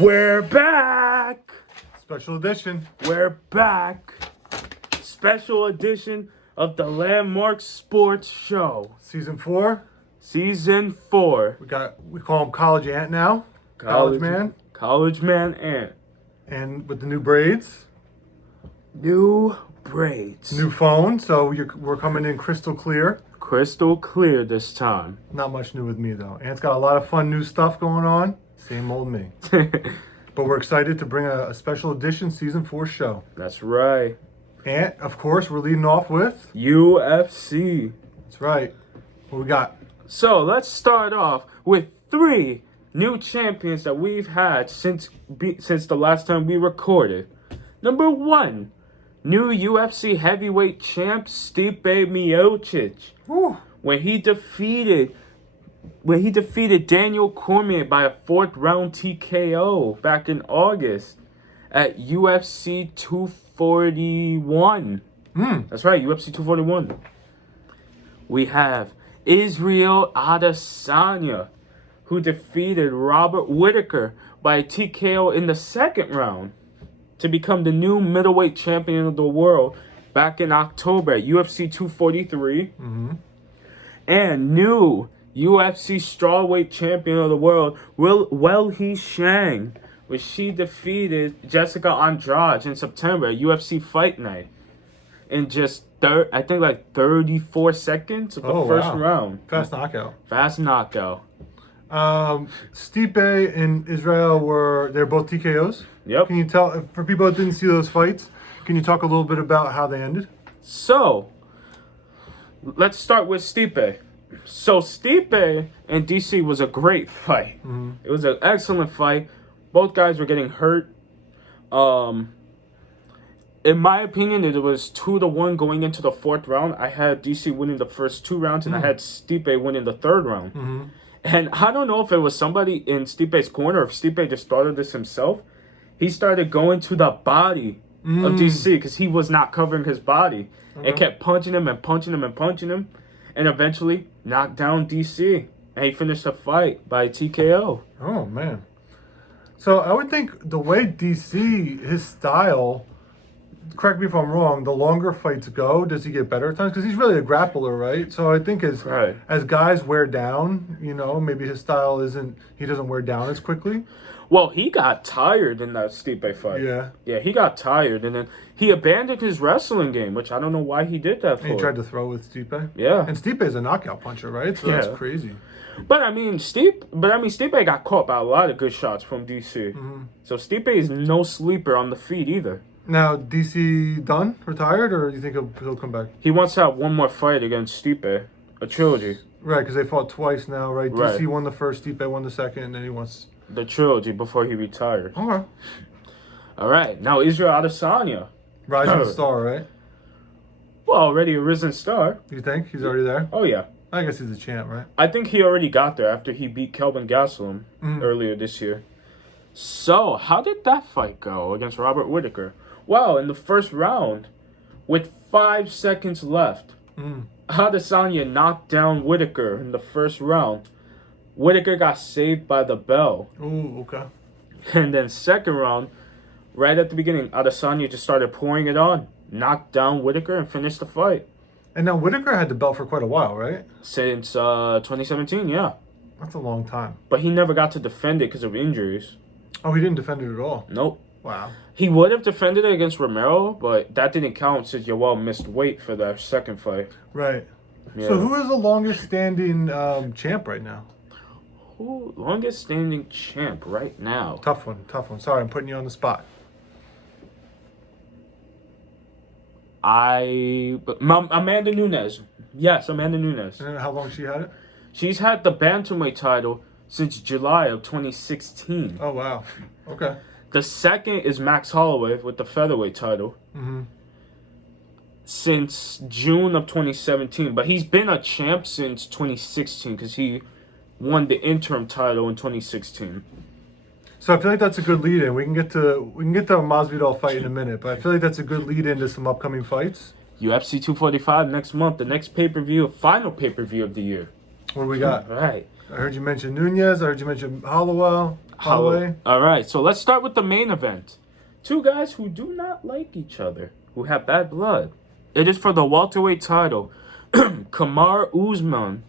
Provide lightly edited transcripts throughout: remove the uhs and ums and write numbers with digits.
We're back! Special edition. We're back! Special edition of the Landmark Sports Show. Season 4. Season 4. We call him College Ant now. College Man. College Man Ant. And with the new braids. New braids. New phone, so we're coming in crystal clear. Crystal clear this time. Not much new with me though. Ant's got a lot of fun new stuff going on. Same old me. But we're excited to bring a special edition Season 4 show. That's right. And, of course, we're leading off with... UFC. That's right. What we got? So, let's start off with 3 new champions that we've had since the last time we recorded. Number 1, new UFC heavyweight champ Stipe Miocic. Woo. When he defeated Daniel Cormier by a 4th round TKO back in August at UFC 241. That's right, UFC 241. We have Israel Adesanya, who defeated Robert Whittaker by a TKO in the 2nd round to become the new middleweight champion of the world back in October at UFC 243. And new UFC strawweight champion of the world, Weili Zhang, which she defeated Jessica Andrade in September at UFC Fight Night in just 34 seconds of the first round. Fast knockout. Fast knockout. Stipe and Israel they're both TKOs. Yep. Can you tell, for people that didn't see those fights, can you talk a little bit about how they ended? So, let's start with Stipe. So, Stipe and DC was a great fight. It was an excellent fight. Both guys were getting hurt. In my opinion, it was 2-1 going into the 4th round. I had DC winning the first 2 rounds, and I had Stipe winning the 3rd round. And I don't know if it was somebody in Stipe's corner or if Stipe just started this himself. He started going to the body of DC because he was not covering his body. And kept punching him and punching him and punching him. And eventually knocked down DC. And he finished the fight by TKO. Oh, man. So I would think the way DC, his style, correct me if I'm wrong, the longer fights go, does he get better at times? Because he's really a grappler, right? So I think as guys wear down, maybe his style he doesn't wear down as quickly. Well, he got tired in that Stipe fight. Yeah, he got tired, and then he abandoned his wrestling game, which I don't know why he did that for. And he tried to throw with Stipe. Yeah. And Stipe is a knockout puncher, right? So that's crazy. But Stipe got caught by a lot of good shots from DC. So Stipe is no sleeper on the feet either. Now, DC done? Retired? Or do you think he'll come back? He wants to have one more fight against Stipe. A trilogy. Right, because they fought twice now, right? DC won the first, Stipe won the second, and then he wants... the trilogy before he retired. Okay. All right. Now, Israel Adesanya. Rising star, right? Well, already a risen star. You think? He's already there? Oh, yeah. I guess he's a champ, right? I think he already got there after he beat Kelvin Gastelum earlier this year. So, how did that fight go against Robert Whittaker? Well, in the first round, with 5 seconds left, Adesanya knocked down Whittaker in the first round. Whittaker got saved by the bell. Ooh, okay. And then 2nd round, right at the beginning, Adesanya just started pouring it on. Knocked down Whittaker and finished the fight. And now Whittaker had the belt for quite a while, right? Since 2017, yeah. That's a long time. But he never got to defend it because of injuries. Oh, he didn't defend it at all? Nope. Wow. He would have defended it against Romero, but that didn't count since Yoel missed weight for that 2nd fight. Right. Yeah. So who is the longest standing champ right now? Longest standing champ right now? Tough one. Sorry, I'm putting you on the spot. Amanda Nunes. Yes, Amanda Nunes. And how long she had it? She's had the bantamweight title since July of 2016. Oh, wow. Okay. The 2nd is Max Holloway with the featherweight title since June of 2017. But he's been a champ since 2016 because he won the interim title in 2016. So I feel like that's a good lead-in. We can get to Masvidal fight in a minute, but I feel like that's a good lead-in to some upcoming fights. UFC 245 next month, the next pay-per-view, final pay-per-view of the year. What do we got? Right. I heard you mention Nunez. I heard you mention Holloway. Holloway. All right, so let's start with the main event. Two guys who do not like each other, who have bad blood. It is for the welterweight title. Kamaru Usman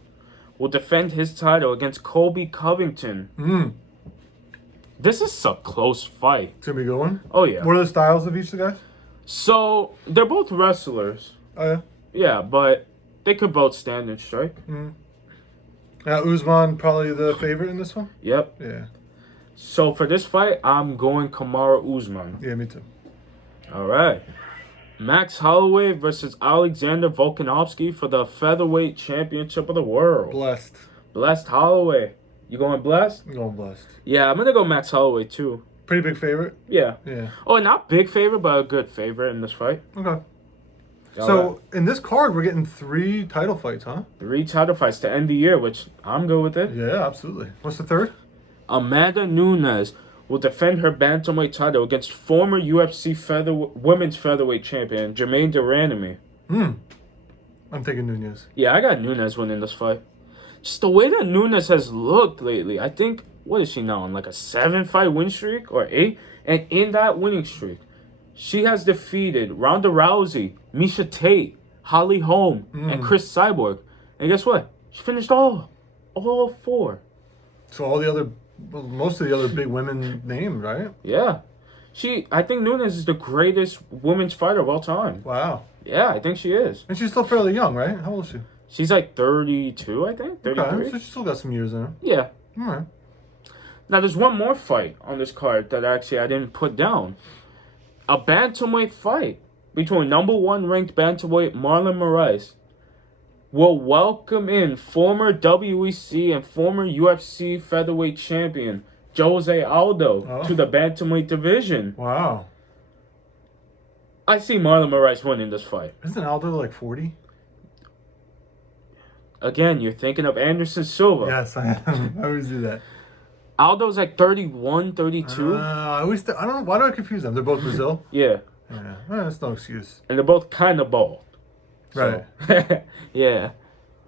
will defend his title against Colby Covington. This is a close fight. It's going to be a good one. Oh, yeah. What are the styles of each of the guys? So, they're both wrestlers. Oh, yeah? Yeah, but they could both stand and strike. Now, Usman probably the favorite in this one? Yep. Yeah. So, for this fight, I'm going Kamaru Usman. Yeah, me too. All right. Max Holloway versus Alexander Volkanovski for the featherweight championship of the world. Blessed Holloway. You going blessed? I'm going blessed. Yeah, I'm going to go Max Holloway too. Pretty big favorite? Yeah. Yeah. Oh, not big favorite, but a good favorite in this fight. Okay. So, in this card, we're getting 3 title fights, huh? 3 title fights to end the year, which I'm good with it. Yeah, absolutely. What's the third? Amanda Nunes will defend her bantamweight title against former UFC women's featherweight champion Jermaine Duranamy. I'm taking Nunes. Yeah, I got Nunes winning this fight. Just the way that Nunes has looked lately, I think, what is she now, on like a 7-fight win streak or 8? And in that winning streak, she has defeated Ronda Rousey, Miesha Tate, Holly Holm, and Chris Cyborg. And guess what? She finished all 4. So most of the other big women named, right? Yeah. I think Nunes is the greatest women's fighter of all time. Wow. Yeah, I think she is. And she's still fairly young, right? How old is she? She's like 32, I think. 33. Okay, so she's still got some years in her. Yeah. All right. Now, there's one more fight on this card that actually I didn't put down. A bantamweight fight between number 1 ranked bantamweight Marlon Moraes will welcome in former WEC and former UFC featherweight champion Jose Aldo to the bantamweight division. Wow. I see Marlon Moraes winning this fight. Isn't Aldo like 40? Again, you're thinking of Anderson Silva. Yes, I am. I always do that. Aldo's like 31, 32. I don't know. Why do I confuse them? They're both Brazil? Yeah. Yeah. That's no excuse. And they're both kind of bald. Right. So, yeah.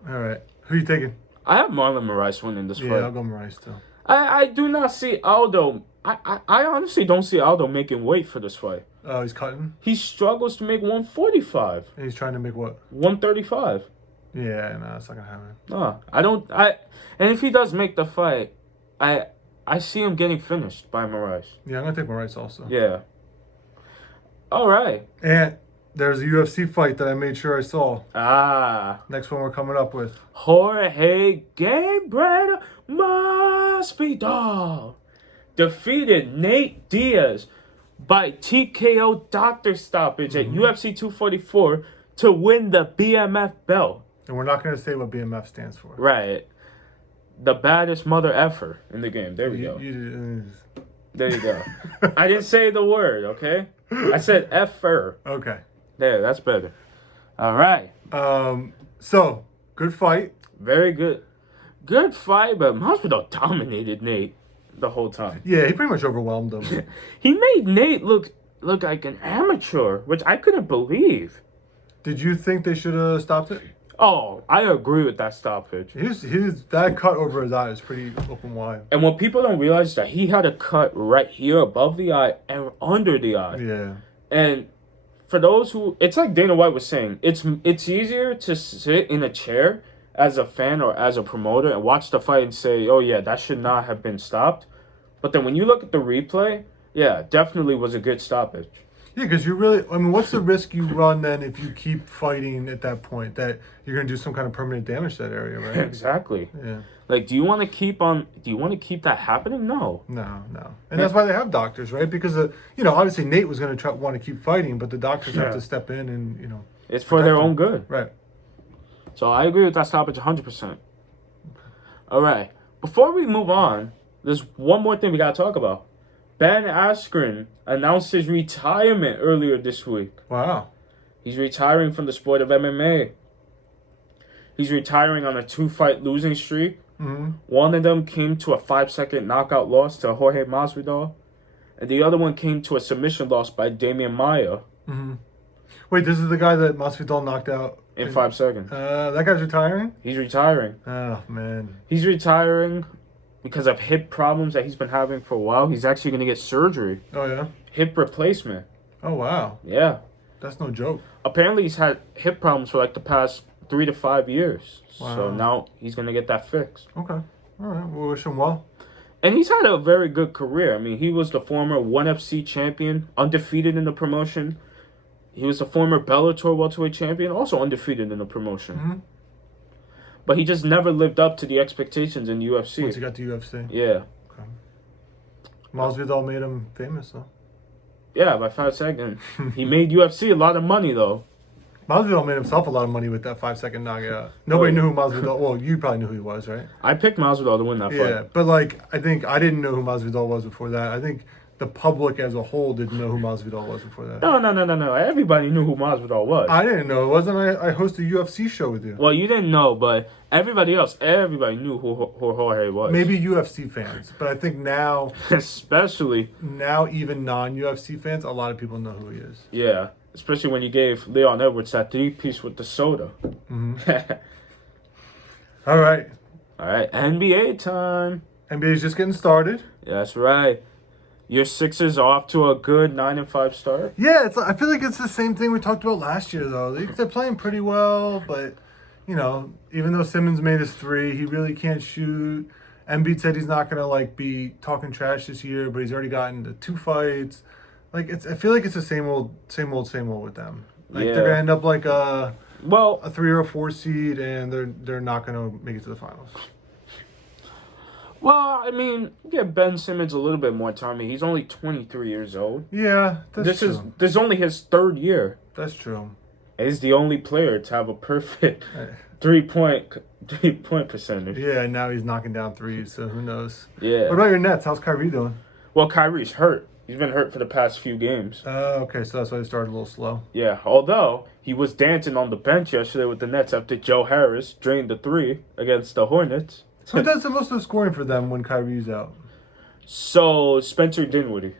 All right. Who are you taking? I have Marlon Moraes winning this fight. Yeah, I'll go Moraes too. I do not see Aldo. I honestly don't see Aldo making weight for this fight. Oh, he's cutting? He struggles to make 145. And he's trying to make what? 135. Yeah, no, that's not going to happen. No, I don't. And if he does make the fight, I see him getting finished by Moraes. Yeah, I'm going to take Moraes also. Yeah. All right. And there's a UFC fight that I made sure I saw. Next one we're coming up with. Jorge Gabriel Masvidal defeated Nate Diaz by TKO doctor stoppage at UFC 244 to win the BMF belt. And we're not going to say what BMF stands for. Right. The baddest mother effer in the game. There we go. There you go. I didn't say the word, okay? I said effer. Okay. There, that's better. All right. So, good fight. Very good. Good fight, but Masvidal dominated Nate the whole time. Yeah, he pretty much overwhelmed him. He made Nate look like an amateur, which I couldn't believe. Did you think they should have stopped it? Oh, I agree with that stoppage. That cut over his eye is pretty open wide. And what people don't realize is that he had a cut right here above the eye and under the eye. Yeah. And for those who, it's like Dana White was saying, it's easier to sit in a chair as a fan or as a promoter and watch the fight and say, oh yeah, that should not have been stopped. But then when you look at the replay, yeah, definitely was a good stoppage. Yeah, because what's the risk you run then if you keep fighting at that point? That you're going to do some kind of permanent damage to that area, right? Exactly. Yeah. Like, do you want to keep that happening? No. No. And that's why they have doctors, right? Because, obviously Nate was going to want to keep fighting, but the doctors have to step in and, It's for their own good. Right. So I agree with that stoppage 100%. All right. Before we move on, there's one more thing we got to talk about. Ben Askren announced his retirement earlier this week. Wow. He's retiring from the sport of MMA. He's retiring on a 2-fight losing streak. Mm-hmm. One of them came to a 5-second knockout loss to Jorge Masvidal. And the other one came to a submission loss by Damian Maia. Mm-hmm. Wait, this is the guy that Masvidal knocked out? In 5 seconds. That guy's retiring? He's retiring. Oh, man. He's retiring. because of hip problems that he's been having for a while, he's actually going to get surgery. Oh, yeah? Hip replacement. Oh, wow. Yeah. That's no joke. Apparently, he's had hip problems for like the past 3 to 5 years. Wow. So now he's going to get that fixed. Okay. All right. We'll wish him well. And he's had a very good career. I mean, he was the former 1FC champion, undefeated in the promotion. He was the former Bellator welterweight champion, also undefeated in the promotion. Mm-hmm. But he just never lived up to the expectations in UFC. Once he got to UFC. Yeah. Okay. Masvidal made him famous, though. Yeah, by 5 seconds. He made UFC a lot of money, though. Masvidal made himself a lot of money with that 5-second knockout. Nobody knew who Masvidal. Well, you probably knew who he was, right? I picked Masvidal to win that fight. Yeah, but like I think I didn't know who Masvidal was before that. I think the public as a whole didn't know who Masvidal was before that. No. Everybody knew who Masvidal was. I didn't know. It wasn't. I hosted a UFC show with you. Well, you didn't know, but everybody knew who Jorge was. Maybe UFC fans, but I think now, especially now, even non-UFC fans, a lot of people know who he is. Yeah, especially when you gave Leon Edwards that 3-piece with the soda. Mm-hmm. All right, NBA time. NBA's just getting started. That's right. Your Sixers are off to a good 9-5 start. Yeah, I feel like it's the same thing we talked about last year, though. They're playing pretty well, but, you know, even though Simmons made his 3, he really can't shoot. Embiid said he's not going to, be talking trash this year, but he's already gotten into 2 fights. I feel like it's the same old with them. They're going to end up like a 3 or a 4 seed, and they're not going to make it to the finals. Well, I mean, give Ben Simmons a little bit more time. I mean, he's only 23 years old. Yeah, that's true. This is only his 3rd year. That's true. He's the only player to have a perfect three-point percentage. Yeah, and now he's knocking down threes, so who knows? Yeah. What about your Nets? How's Kyrie doing? Well, Kyrie's hurt. He's been hurt for the past few games. Okay, so that's why they started a little slow. Yeah, although he was dancing on the bench yesterday with the Nets after Joe Harris drained the 3 against the Hornets. Who does the most of the scoring for them when Kyrie's out? So, Spencer Dinwiddie.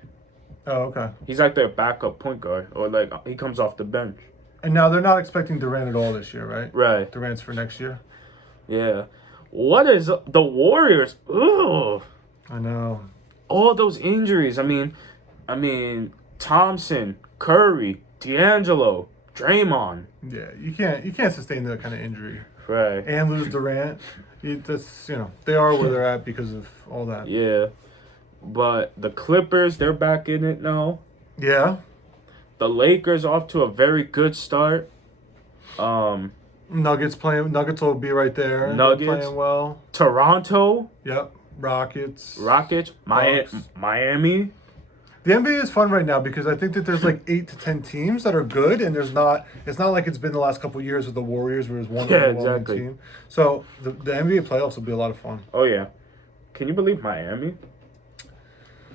Oh, okay. He's like their backup point guard, or he comes off the bench. And now they're not expecting Durant at all this year, right? Right. Durant's for next year? Yeah. What is the Warriors? Ugh. I know. All those injuries. I mean, Thompson, Curry, D'Angelo, Draymond. Yeah, you can't sustain that kind of injury. Right. And lose Durant. They are where they're at because of all that. Yeah. But the Clippers, they're back in it now. Yeah. The Lakers off to a very good start. Nuggets will be right there. Nuggets. They're playing well. Toronto. Yep. Rockets. Miami. The NBA is fun right now because I think that there's 8 to 10 teams that are good, and it's not like it's been the last couple of years with the Warriors where it's one overwhelming team. So the NBA playoffs will be a lot of fun. Oh yeah, can you believe Miami?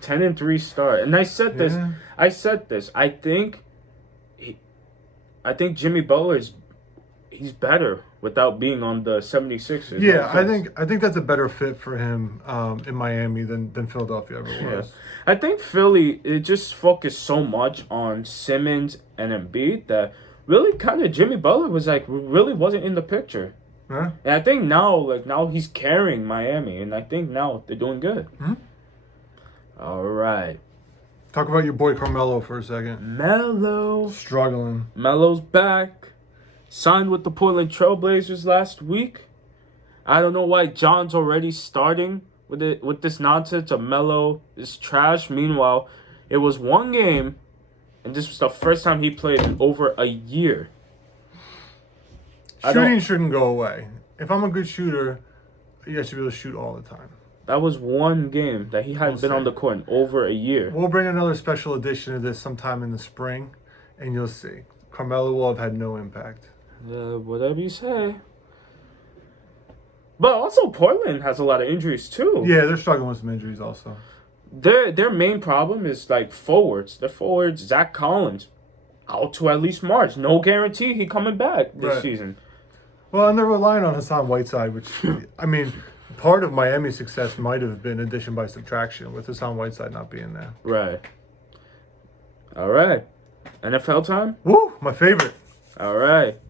10-3 start, and I said this. Yeah. I think Jimmy Butler he's better without being on the 76ers. Yeah, I think that's a better fit for him in Miami than Philadelphia ever was. I think Philly, it just focused so much on Simmons and Embiid that really kind of Jimmy Butler was really wasn't in the picture. Huh? And I think now he's carrying Miami, and I think now they're doing good. Hmm? All right. Talk about your boy Carmelo for a second. Melo. Struggling. Melo's back. Signed with the Portland Trailblazers last week. I don't know why John's already starting with this nonsense of Melo is trash. Meanwhile, it was one game, and this was the first time he played in over a year. Shooting shouldn't go away. If I'm a good shooter, I should be able to shoot all the time. That was one game that he hadn't been on the court in over a year. We'll bring another special edition of this sometime in the spring, and you'll see. Carmelo will have had no impact. Whatever you say. But also Portland has a lot of injuries too. Yeah, they're struggling with some injuries also. Their main problem is forwards. Their forwards, Zach Collins, out to at least March. No guarantee he coming back this season. Well, and they're relying on Hassan Whiteside, which, part of Miami's success might have been addition by subtraction with Hassan Whiteside not being there. Right. All right. NFL time? Woo, my favorite. All right.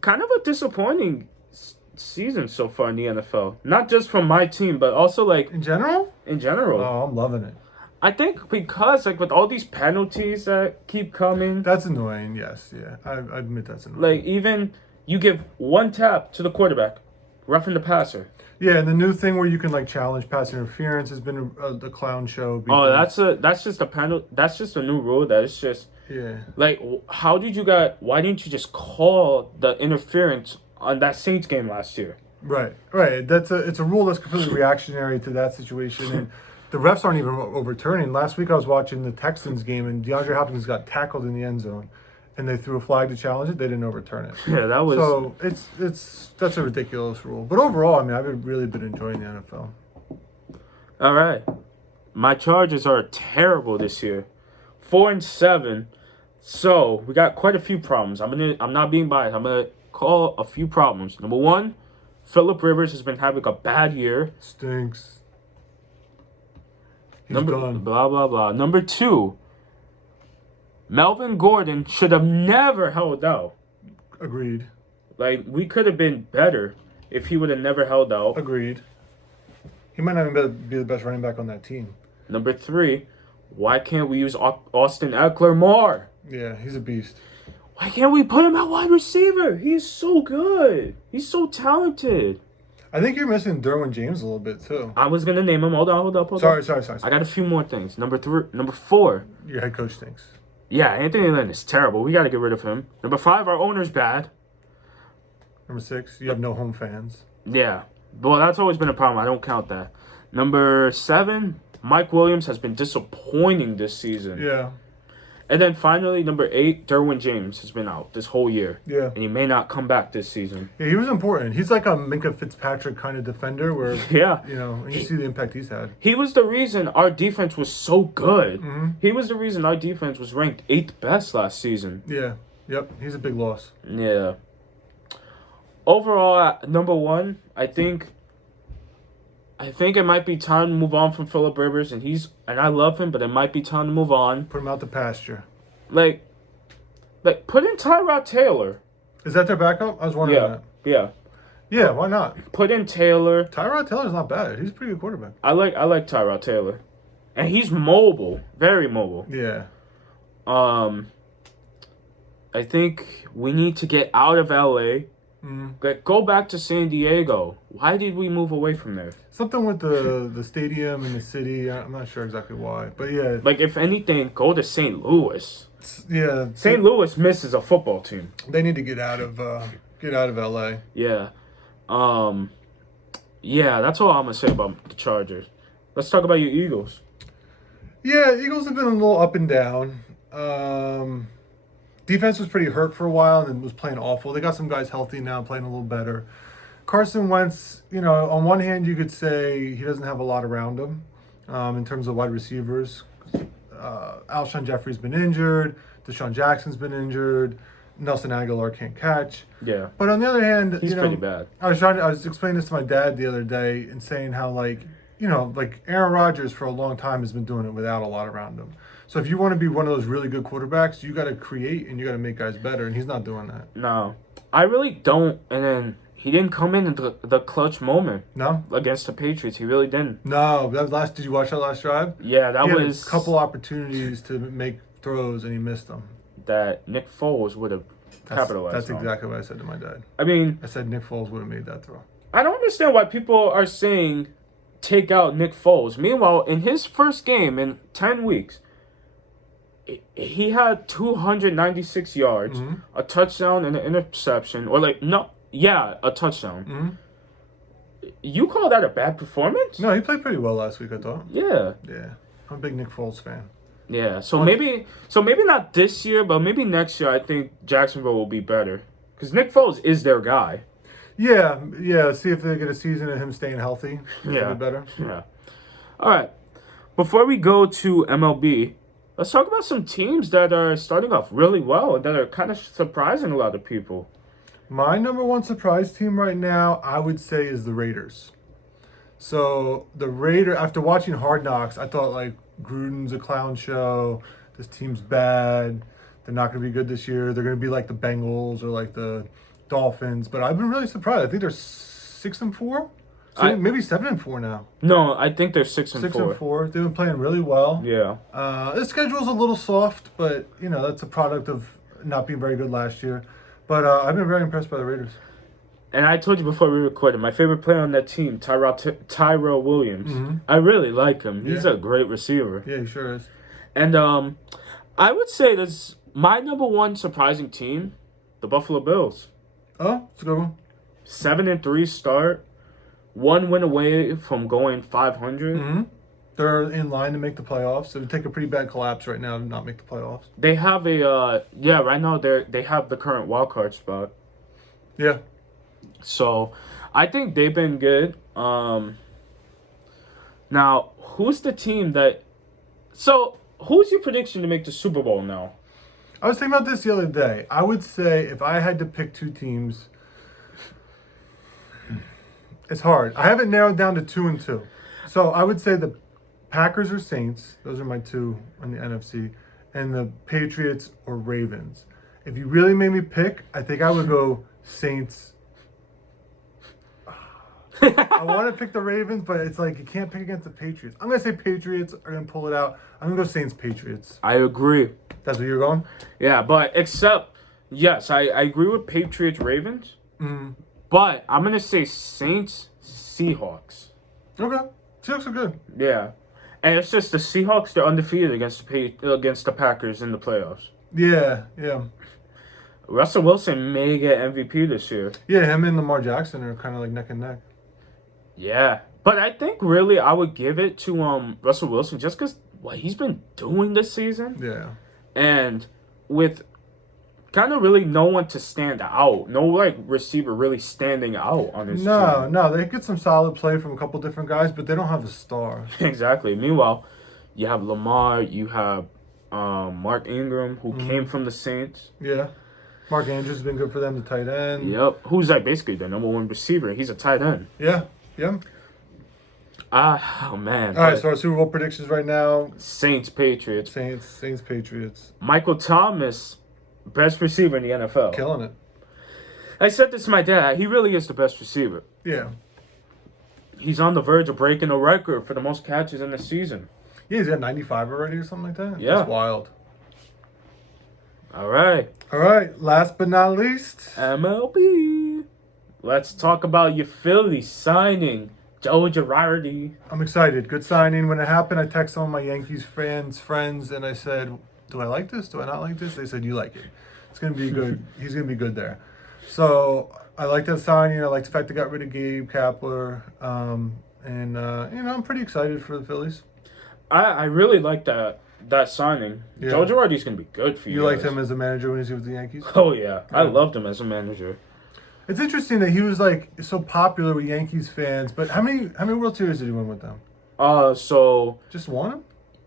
Kind of a disappointing season so far in the NFL. Not just from my team, but also like In general? in general. Oh, I'm loving it. I think because like with all these penalties that keep coming, That's annoying, yes, yeah. I admit that's annoying. like even you give one tap to the quarterback, roughing the passer. Yeah, and the new thing where you can like challenge pass interference has been the clown show. Oh, Because, that's just a penalty. That's just a new rule. That is just yeah. like how did you why didn't you just call the interference on that Saints game last year? Right. It's a rule that's completely reactionary to that situation, and the refs aren't even overturning. Last week I was watching the Texans game, and DeAndre Hopkins got tackled in the end zone, and they threw a flag to challenge it. They didn't overturn it. Yeah, that was So that's a ridiculous rule. But overall, I mean, I've really been enjoying the NFL. all right. My Chargers are terrible this year, 4-7. So we got quite a few problems. I'm not being biased. I'm gonna call a few problems. Number one, Phillip Rivers has been having a bad year. Stinks. He's Number done. blah blah blah. Number two, Melvin Gordon should have never held out. Agreed. Like we could have been better if he would have never held out. Agreed. He might not even be the best running back on that team. Number three, why can't we use Austin Eckler more? Yeah, he's a beast. Why can't we put him at wide receiver? He's so good. He's so talented. I think you're missing Derwin James a little bit too. I was gonna name him. Hold up. Sorry. I got a few more things. Number four. Your head coach stinks. Yeah, Anthony Lynn is terrible. We got to get rid of him. Number five, our owner's bad. Number 6, you have no home fans. Yeah. Well, that's always been a problem. I don't count that. Number 7, Mike Williams has been disappointing this season. Yeah. And then finally, number 8, Derwin James has been out this whole year. Yeah. And he may not come back this season. Yeah, he was important. He's like a Minka Fitzpatrick kind of defender where, Yeah. and you see the impact he's had. He was the reason our defense was so good. Mm-hmm. He was the reason our defense was ranked 8th best last season. Yeah. Yep. He's a big loss. Yeah. Overall, number 1, I think it might be time to move on from Phillip Rivers, and I love him, but it might be time to move on. Put him out to pasture. Like put in Tyrod Taylor. Is that their backup? I was wondering that. Yeah. Yeah, why not? Put in Taylor. Tyrod Taylor's not bad. He's a pretty good quarterback. I like Tyrod Taylor. And he's mobile, very mobile. Yeah. I think we need to get out of LA. Like, go back to San Diego. Why did we move away from there? Something with the stadium and the city. I'm not sure exactly why, but yeah. Like, if anything, go to St. Louis. Yeah. St. Louis misses a football team. They need to get out of LA. Yeah. Yeah, that's all I'm gonna say about the Chargers. Let's talk about your Eagles. Yeah, Eagles have been a little up and down. Defense was pretty hurt for a while and was playing awful. They got some guys healthy now, playing a little better. Carson Wentz, on one hand, you could say he doesn't have a lot around him in terms of wide receivers. Alshon Jeffrey's been injured. Deshaun Jackson's been injured. Nelson Aguilar can't catch. Yeah. But on the other hand, He's pretty bad. I was explaining this to my dad the other day and saying how like Aaron Rodgers for a long time has been doing it without a lot around him. So if you want to be one of those really good quarterbacks, you got to create and you got to make guys better, and he's not doing that. No, I really don't. And then he didn't come in the clutch moment. No, against the Patriots, he really didn't. No, did you watch that last drive? Yeah, he was had a couple opportunities to make throws and he missed them. That Nick Foles would have capitalized. That's exactly what I said to my dad. I said Nick Foles would have made that throw. I don't understand why people are saying take out Nick Foles. Meanwhile, in his first game in 10 weeks, he had 296 yards, a touchdown and an interception, a touchdown. You call that a bad performance? No, he played pretty well last week, I thought. Yeah. Yeah. I'm a big Nick Foles fan. Yeah, so maybe not this year, but maybe next year I think Jacksonville will be better. Because Nick Foles is their guy. Yeah. See if they get a season of him staying healthy. It'll be better. Yeah. All right. Before we go to MLB, let's talk about some teams that are starting off really well and that are kind of surprising a lot of people. My number one surprise team right now, I would say, is the Raiders. So the Raiders, after watching Hard Knocks, I thought like Gruden's a clown show. This team's bad. They're not going to be good this year. They're going to be like the Bengals or like the Dolphins, but I've been really surprised. I think they're 6-4, maybe 7-4 now. No, I think they're 6-4. 6-4. They've been playing really well. Yeah. The schedule's a little soft, but that's a product of not being very good last year. But I've been very impressed by the Raiders. And I told you before we recorded, my favorite player on that team, Tyrell Williams. Mm-hmm. I really like him. He's a great receiver. Yeah, he sure is. And I would say that's my number one surprising team, the Buffalo Bills. Oh, it's a good one. 7-3 start, 1 win away from going 500. Mm-hmm. They're in line to make the playoffs. It would take a pretty bad collapse right now to not make the playoffs. They have right now they have the current wild card spot. Yeah. So, I think they've been good. Now, who's the team that... So, who's your prediction to make the Super Bowl now? I was thinking about this the other day. I would say if I had to pick two teams, it's hard. I have it narrowed down to 2 and 2. So, I would say the Packers or Saints. Those are my two in the NFC. And the Patriots or Ravens. If you really made me pick, I think I would go Saints. I want to pick the Ravens, but it's like you can't pick against the Patriots. I'm going to say Patriots are going to pull it out. I'm going to go Saints-Patriots. I agree. That's where you're going? Yeah, but yes, I agree with Patriots-Ravens. Mm. But I'm going to say Saints-Seahawks. Okay. Seahawks are good. Yeah. And it's just the Seahawks, they're undefeated against the Packers in the playoffs. Yeah. Russell Wilson may get MVP this year. Yeah, him and Lamar Jackson are kind of like neck and neck. Yeah. But I think really I would give it to Russell Wilson just because what he's been doing this season. Yeah. And with kind of really no one to stand out. No, like, receiver really standing out on his team. No. They get some solid play from a couple different guys, but they don't have a star. Exactly. Meanwhile, you have Lamar, you have Mark Ingram, who came from the Saints. Yeah. Mark Andrews has been good for them, the tight end. Yep. Who's like basically the number one receiver. He's a tight end. Yeah. Oh, man. All right, so our Super Bowl predictions right now. Saints-Patriots. Saints-Patriots. Michael Thomas, best receiver in the NFL. Killing it. I said this to my dad. He really is the best receiver. Yeah. He's on the verge of breaking a record for the most catches in the season. Yeah, he's got 95 already or something like that. Yeah. That's wild. All right. Last but not least. MLB. Let's talk about your Phillies signing Joe Girardi. I'm excited. Good signing. When it happened, I texted some of my Yankees friends, and I said, do I like this? Do I not like this? They said, you like it. It's going to be good. He's going to be good there. So I like that signing. I like the fact they got rid of Gabe Kapler. I'm pretty excited for the Phillies. I really like that signing. Yeah. Joe Girardi's going to be good for you. You liked him as a manager when he was with the Yankees? Oh, yeah. I loved him as a manager. It's interesting that he was like so popular with Yankees fans, but how many World Series did he win with them? So Just one?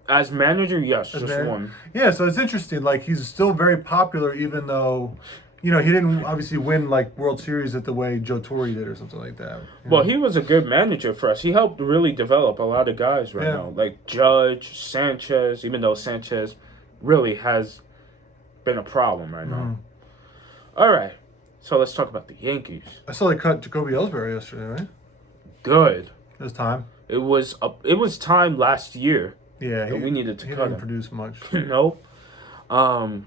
as manager, yes, As just manager? one. Yeah, so it's interesting. Like he's still very popular, even though, he didn't obviously win like World Series the way Joe Torre did or something like that. Well, he was a good manager for us. He helped really develop a lot of guys right now, like Judge, Sanchez. Even though Sanchez really has been a problem right now. All right. So let's talk about the Yankees. I saw they cut Jacoby Ellsbury yesterday, right? Good. It was time. It was time last year. Yeah, we needed to he cut didn't him. produce much. Nope.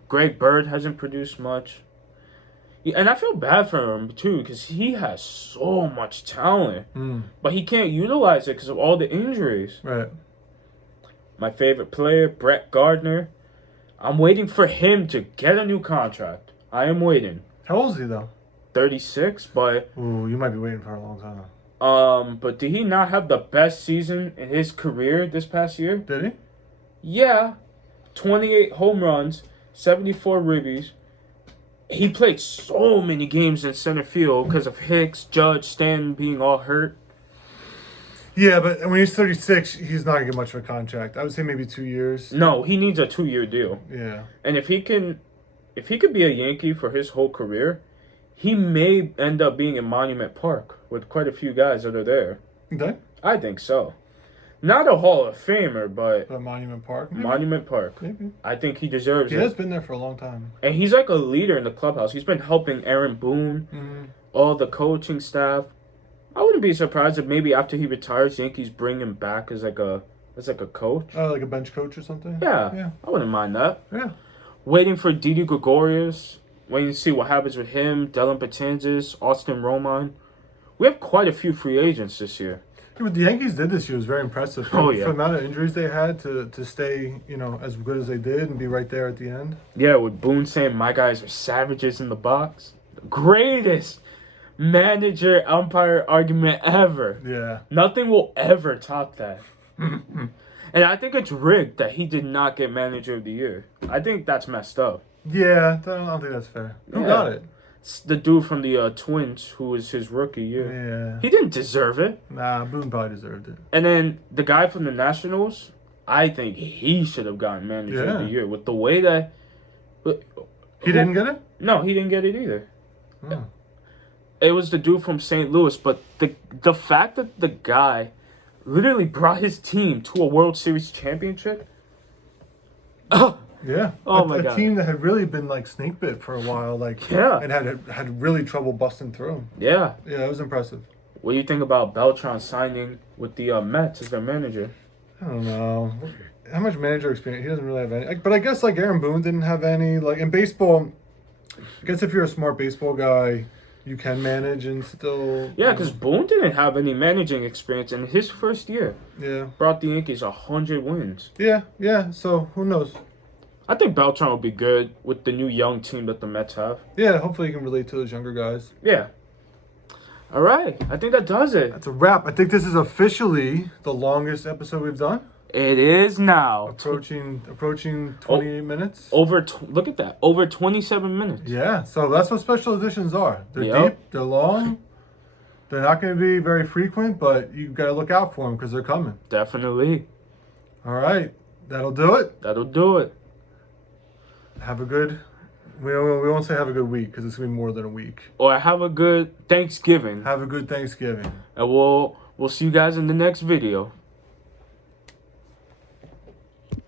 Greg Bird hasn't produced much. Yeah, and I feel bad for him too because he has so much talent, but he can't utilize it because of all the injuries. Right. My favorite player, Brett Gardner. I'm waiting for him to get a new contract. I am waiting. How old is he though? 36, but Ooh, you might be waiting for a long time. but did he not have the best season in his career this past year? Did he? Yeah. 28 home runs, 74 ribbies. He played so many games in center field because of Hicks, Judge, Stanton being all hurt. Yeah, but when he's 36, he's not going to get much of a contract. I would say maybe 2 years. No, he needs a 2-year deal. Yeah. And if he could be a Yankee for his whole career, he may end up being in Monument Park with quite a few guys that are there. Okay. I think so. Not a Hall of Famer, but Monument Park. Maybe. Monument Park. Maybe. I think he deserves He it. has been there for a long time. And he's like a leader in the clubhouse. He's been helping Aaron Boone, all the coaching staff. I wouldn't be surprised if maybe after he retires, Yankees bring him back as like a coach. Oh, like a bench coach or something? Yeah. I wouldn't mind that. Yeah. Waiting for Didi Gregorius. Waiting to see what happens with him. Dylan Patanzas, Austin Romine. We have quite a few free agents this year. Yeah, what the Yankees did this year was very impressive. For the amount of injuries they had to stay, as good as they did and be right there at the end. Yeah, with Boone saying my guys are savages in the box. The greatest manager-umpire argument ever. Yeah. Nothing will ever top that. And I think it's rigged that he did not get manager of the year. I think that's messed up. Yeah, I don't think that's fair. Who got it? It's the dude from the Twins who was his rookie year. Yeah. He didn't deserve it. Nah, Boone probably deserved it. And then the guy from the Nationals, I think he should have gotten manager of the year with the way that... He didn't get it? No, he didn't get it either. Oh. It was the dude from St. Louis, but the fact that the guy literally brought his team to a World Series championship. Yeah. My God. A team that had really been like snake bit for a while, and had really trouble busting through. Yeah. Yeah, it was impressive. What do you think about Beltran signing with the Mets as their manager? I don't know. How much manager experience? He doesn't really have any. But I guess Aaron Boone didn't have any. In baseball, I guess if you're a smart baseball guy, you can manage and still... Yeah, because Boone didn't have any managing experience in his first year. Yeah. Brought the Yankees 100 wins. Yeah. So, who knows? I think Beltran will be good with the new young team that the Mets have. Yeah, hopefully he can relate to those younger guys. Yeah. All right. I think that does it. That's a wrap. I think this is officially the longest episode we've done. It is now. Approaching 28 minutes. Look at that. Over 27 minutes. Yeah, so that's what special editions are. They're deep, they're long. They're not going to be very frequent, but you got to look out for them because they're coming. Definitely. All right, that'll do it. That'll do it. Have a good... We won't say have a good week because it's going to be more than a week. Or have a good Thanksgiving. Have a good Thanksgiving. And we'll see you guys in the next video.